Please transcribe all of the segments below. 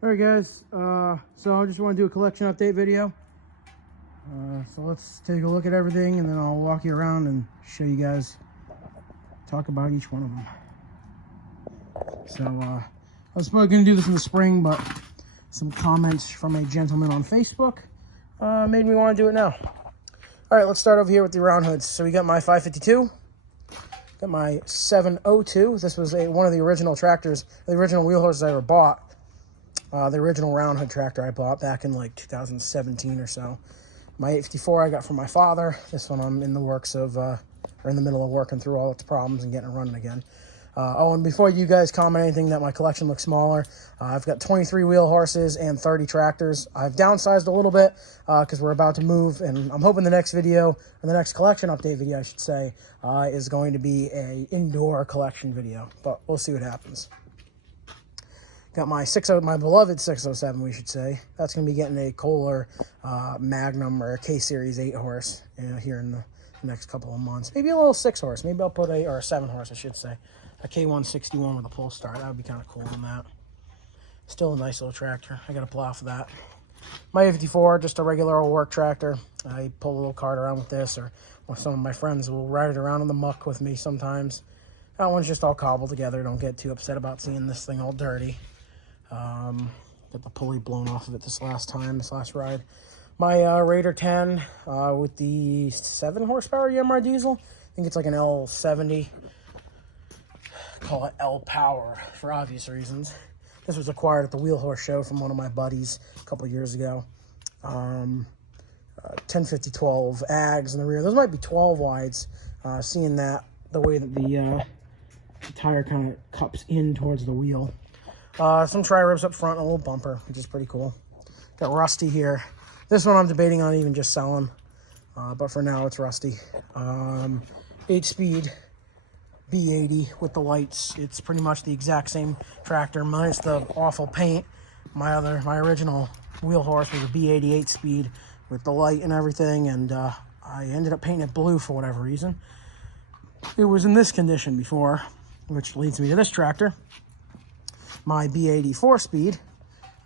All right, guys. So I just want to do a collection update video. So let's take a look at everything, and then I'll walk you around and show you guys, talk about each one of them. So I was probably going to do this in the spring, but some comments from a gentleman on Facebook made me want to do it now. All right, let's start over here with the round hoods. So we got my 552, got my 702. This was one of the original tractors, the original wheel horses I ever bought. The original round hood tractor I bought back in like 2017 or so. My 854 I got from my father. This one I'm in the works of, or in the middle of working through all its problems and getting it running again. Oh, and before you guys comment anything that my collection looks smaller, I've got 23 wheel horses and 30 tractors. I've downsized a little bit because we're about to move, and I'm hoping the next video, or the next collection update video, I should say, is going to be a indoor collection video, but we'll see what happens. Got my my beloved 607, we should say. That's going to be getting a Kohler Magnum or a K-Series 8 horse here in the next couple of months. Maybe a little 6 horse. Maybe I'll put a 7 horse, I should say. A K161 with a pull start. That would be kind of cool on that. Still a nice little tractor. I got a plow for that. My 854, just a regular old work tractor. I pull a little cart around with this, or some of my friends will ride it around in the muck with me sometimes. That one's just all cobbled together. Don't get too upset about seeing this thing all dirty. Got the pulley blown off of it this last ride. My Raider 10 with the 7 horsepower Yamaha diesel. I think it's like an L70. Call it L Power for obvious reasons. This was acquired at the Wheel Horse Show from one of my buddies a couple of years ago. 1050-12 ags in the rear. Those might be 12 wides. Seeing that, the way that the tire kind of cups in towards the wheel. Some tri-ribs up front and a little bumper, which is pretty cool. Got Rusty here. This one I'm debating on even just selling, but for now it's Rusty. 8-speed B80 with the lights. It's pretty much the exact same tractor minus the awful paint. My original wheel horse was a B80 8-speed with the light and everything, and I ended up painting it blue for whatever reason. It was in this condition before, which leads me to this tractor. My B80 4-speed.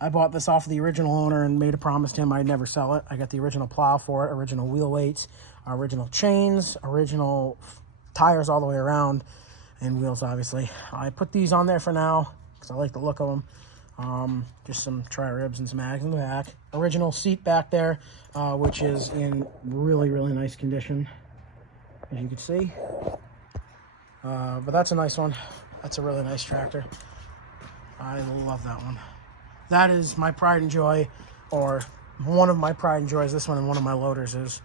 I bought this off of the original owner and made a promise to him I'd never sell it. I got the original plow for it, original wheel weights, original chains, original tires all the way around, and wheels, obviously. I put these on there for now because I like the look of them. Just some tri-ribs and some mags in the back. Original seat back there, which is in really, really nice condition, as you can see. But that's a nice one. That's a really nice tractor. I love that one. That is my pride and joy, or one of my pride and joys. This one and one of my loaders is.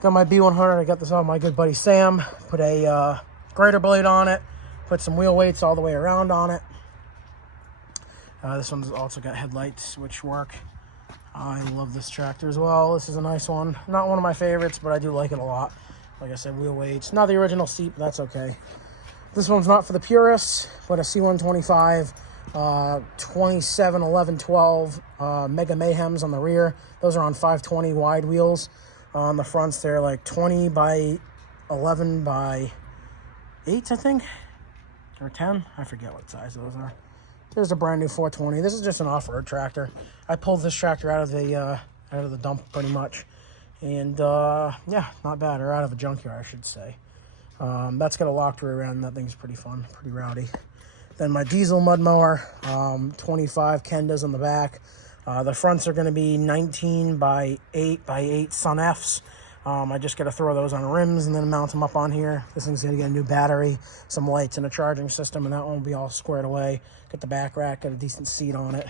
Got my B100. I got this off my good buddy Sam. Put a grater blade on it. Put some wheel weights all the way around on it. This one's also got headlights, which work. I love this tractor as well. This is a nice one. Not one of my favorites, but I do like it a lot. Like I said, wheel weights. Not the original seat, but that's okay. This one's not for the purists, but a C125. 27, 11, 12 Mega Mayhems on the rear. Those are on 520 wide wheels. On the fronts, they're like 20 by 11 by 8, I think, or 10. I forget what size those are. There's a brand new 420. This is just an off-road tractor. I pulled this tractor out of the dump pretty much, and yeah, not bad. Or out of a junkyard, I should say. That's got a locked rear end. That thing's pretty fun, pretty rowdy. Then my diesel mud mower, 25 Kendas on the back. The fronts are going to be 19 by 8 by 8 Sun Fs. I just got to throw those on rims and then mount them up on here. This thing's going to get a new battery, some lights, and a charging system, and that one will be all squared away. Got the back rack, got a decent seat on it.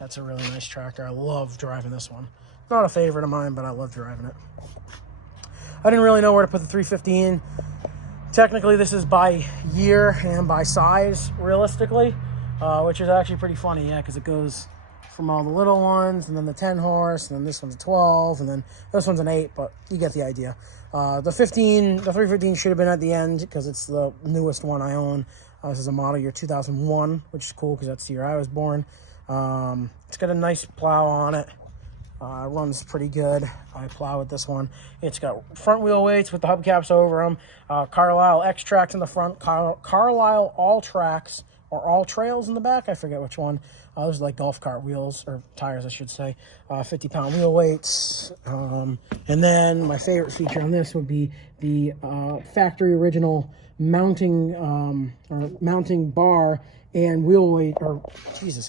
That's a really nice tractor. I love driving this one. Not a favorite of mine, but I love driving it. I didn't really know where to put the 315. Technically, this is by year and by size, realistically, which is actually pretty funny, yeah, because it goes from all the little ones, and then the 10 horse, and then this one's a 12, and then this one's an 8, but you get the idea. The 315 should have been at the end because it's the newest one I own. This is a model year 2001, which is cool because that's the year I was born. It's got a nice plow on it. Runs pretty good. I plow with this one. It's got front wheel weights with the hubcaps over them. Carlisle X tracks in the front. Carlisle All Tracks or all trails in the back. I forget which one. Those are like golf cart wheels, or tires, I should say. 50-pound wheel weights. And then my favorite feature on this would be the factory original mounting bar and wheel weight,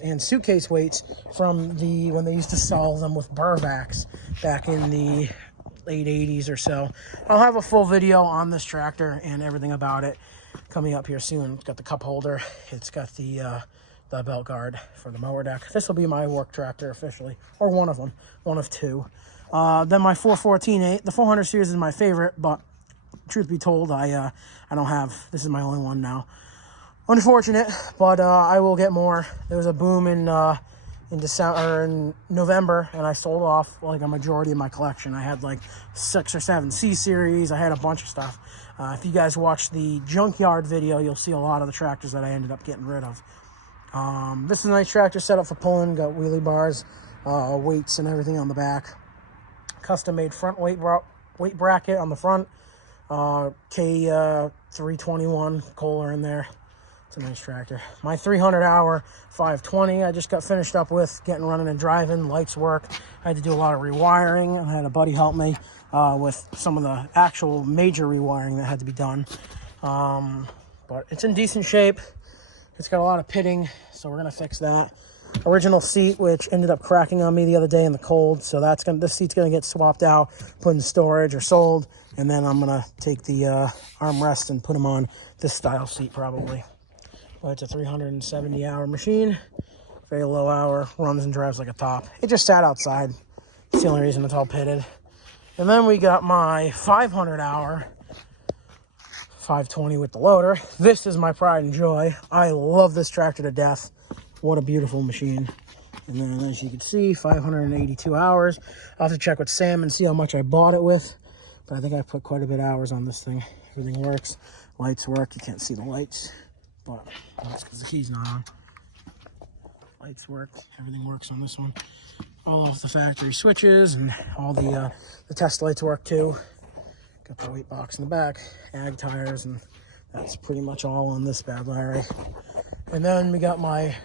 and suitcase weights from when they used to sell them with burr vacs back in the late 80s or so. I'll have a full video on this tractor and everything about it coming up here soon. It's got the cup holder. It's got the belt guard for the mower deck. This will be my work tractor officially, or one of them, one of two. Then my 414-8. The 400 series is my favorite, but truth be told, I don't have. This is my only one now. Unfortunate, but I will get more. There was a boom in December, or in November, and I sold off like a majority of my collection. I had like 6 or 7 C series. I had a bunch of stuff. If you guys watch the junkyard video, you'll see a lot of the tractors that I ended up getting rid of. This is a nice tractor set up for pulling. Got wheelie bars, weights, and everything on the back. Custom made front weight bracket on the front. K321 Kohler in there. It's a nice tractor. My 300-hour 520 I just got finished up with, getting running and driving. Lights work. I had to do a lot of rewiring. I had a buddy help me with some of the actual major rewiring that had to be done. But it's in decent shape. It's got a lot of pitting, so we're gonna fix that. Original seat, which ended up cracking on me the other day in the cold, so this seat's gonna get swapped out, put in storage or sold, and then I'm gonna take the armrest and put them on this style seat probably. But it's a 370-hour machine, very low hour, runs and drives like a top. It just sat outside. It's the only reason it's all pitted. And then we got my 500-hour 520 with the loader. This is my pride and joy. I love this tractor to death. What a beautiful machine. And then as you can see, 582 hours. I'll have to check with Sam and see how much I bought it with. But I think I put quite a bit of hours on this thing. Everything works. Lights work. You can't see the lights, but that's because the key's not on. Lights work. Everything works on this one. All of the factory switches and all the test lights work too. Got the weight box in the back, ag tires, and that's pretty much all on this bad Larry. And then we got my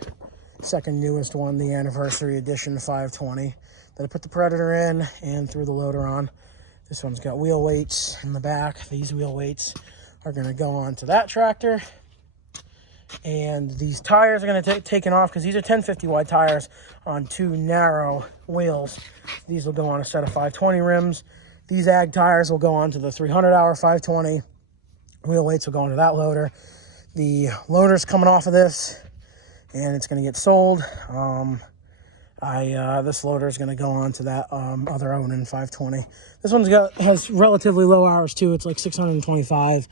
second newest one, the anniversary edition 520, that I put the Predator in and threw the loader on. This one's got wheel weights in the back. These wheel weights are gonna go onto that tractor. And these tires are gonna get taken off because these are 1050 wide tires on 2 narrow wheels. These will go on a set of 520 rims. These ag tires will go onto the 300-hour 520. Wheel weights will go onto that loader. The loader's coming off of this, and it's going to get sold. This loader is going to go onto that other Onan 520. This one's has relatively low hours too. It's like 625.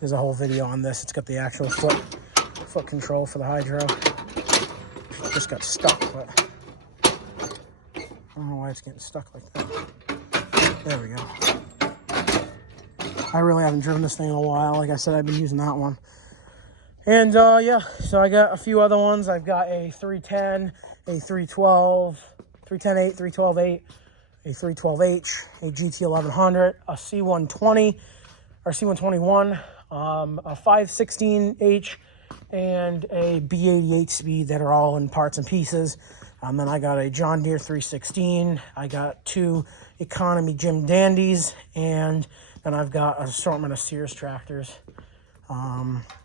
There's a whole video on this. It's got the actual foot control for the hydro. It just got stuck, but I don't know why it's getting stuck like that. There we go. I really haven't driven this thing in a while. Like I said, I've been using that one. And yeah, so I got a few other ones. I've got a 310, a 312, 310-8, 312-8, a 312H, a GT1100, a C120, or C121, a 516H, and a B88 speed that are all in parts and pieces. Then I got a John Deere 316. I got 2 economy Jim Dandies, and then I've got an assortment of Sears tractors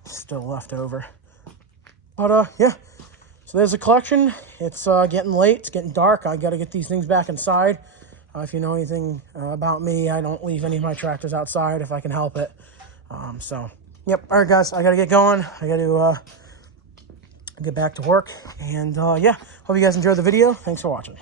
still left over. But yeah, so there's a collection. It's getting late. It's getting dark. I got to get these things back inside. If you know anything about me, I don't leave any of my tractors outside if I can help it. So, yep. All right, guys, I got to get going. I got to get back to work. And yeah, hope you guys enjoyed the video. Thanks for watching.